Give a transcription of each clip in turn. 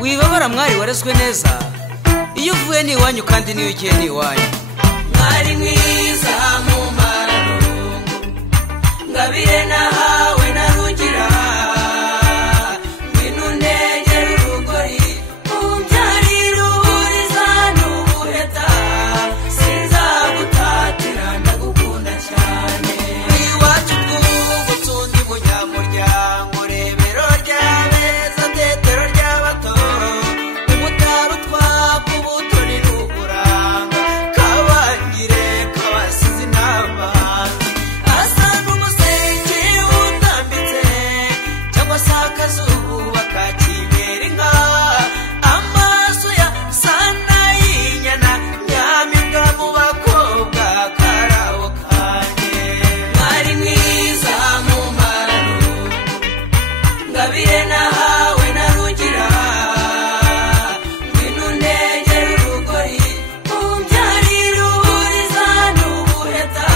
wibabara mwari warezwe neza iyo uvuye ni iwanyu kandi niyo ugiye ni iwanyu. Mwari mwiza mu marungu ngabire nahawe na rugira ngwino ndegera urugori umbyarira uburiza n'ubuheta sinzagutatira ndagukunda cyane. Iwacu tw'ugutundi munyamuryango rebero ry'abeza tetero ry'abato umutaro twakubuto ni n'uburanga kabangire kabasizi n'abanzi asa n'umuseke utambitse cyangwa se akazuba kakibera inka amaso ya sana y'inyana nyampinga mu bakobwa karabo kanye. Mwari mwiza mu marungu ngabire nahawe na rugira ngwino ndegera urugori umbyarira uburiza n'ubuheta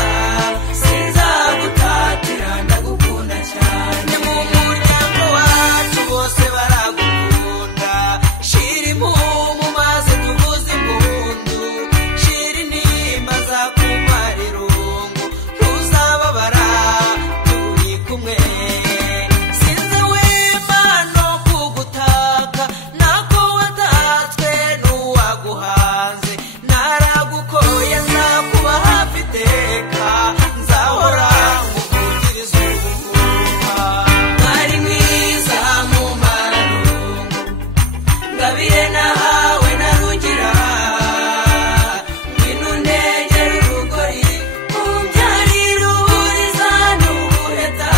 sinzagutatira ndagukunda cyane. Mu muryango wacu bose baragukunda shira impumu maze tuvuze impundu shira intimba zakumara irungu ntuzababara turi kumwe. Sinzi wema no kugutaka nako watatswe n'uwaguhanze naragukoye nzakuba hafi iteka nzahora ngukundiriza ubugumba. Mwari mwiza mu marungu ngabire nahawe na rugira ngwino ndegera urugori umbyarira uburiza n'ubuheta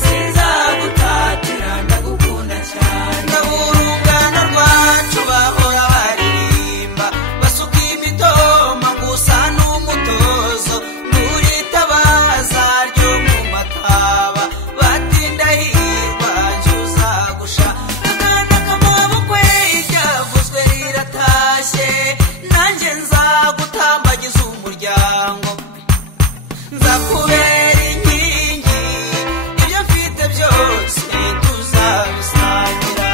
sinzagutatira ndagukunda cyane. Urungano rwacu bahora baririmba basuka imitoma gusa n'umutozo nturitabaza ryo mu mataba batinda hirwa jya uzagusha akana k'amabukwe iryavuzwe riratashye nanjye nzagutambagiza umuryango nzakubera inkingi ibyo mfite byose tuzabisangira.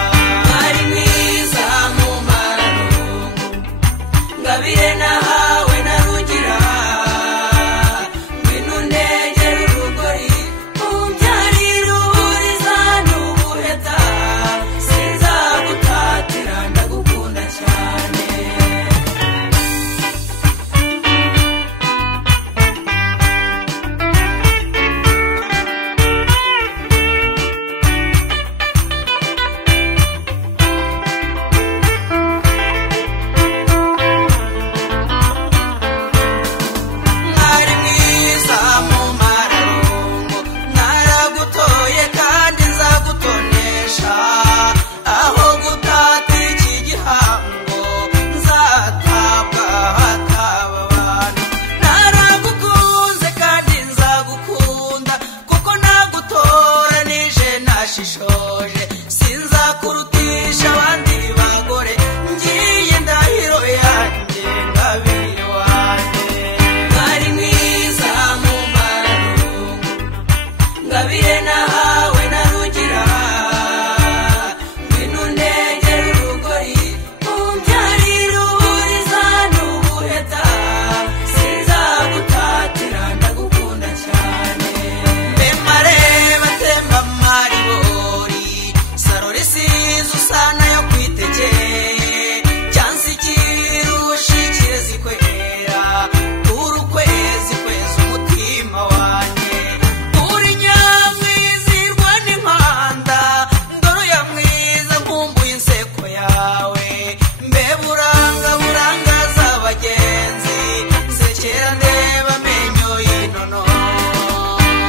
Mwari mwiza mu marungu ngabire nahawe na rugira ngwino ndegera urugori umbyarira uburiza n'ubuheta sinzagutatira ndagukunda cyane. Mwari mwiza mu marungu naragutoye kandi nzagutonesha aho gutata iki gihango nzatabwa hataba abantu. Naragukunze kandi nzagukunda kuko nagutoranije nashishoje sinzakurutisha abandi bagore ngiye ndahiro yanjye ngabire wanjye. Mwari mwiza mu marungu ngabire nahawe na rugira ngwino ndegera urugori umbyarira uburiza n'ubuheta sinzagutatira ndagukunda cyane. Mbemareba temba maribori sarore sizo usana yo kwitegeye cyansi kirushi kirezi kwera urukwezi kweza umutima wanjye uri nyamwizirwa n'impanda ndoro ya mwiza nkumbuye inseko yawe mbe buranga burangaza abagenzi nsekera ndeba amenyo y'inono.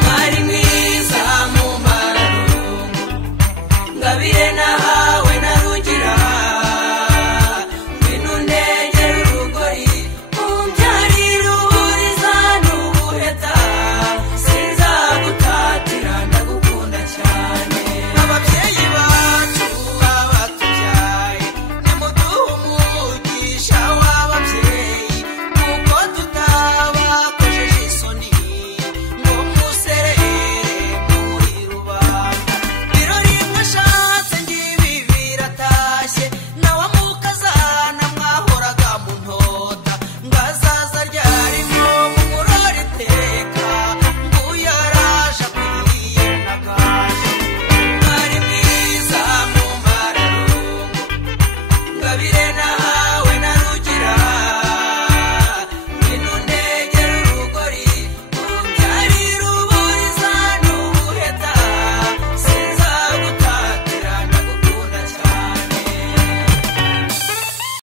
Mwari mwiza mu marungu ngabire nahawe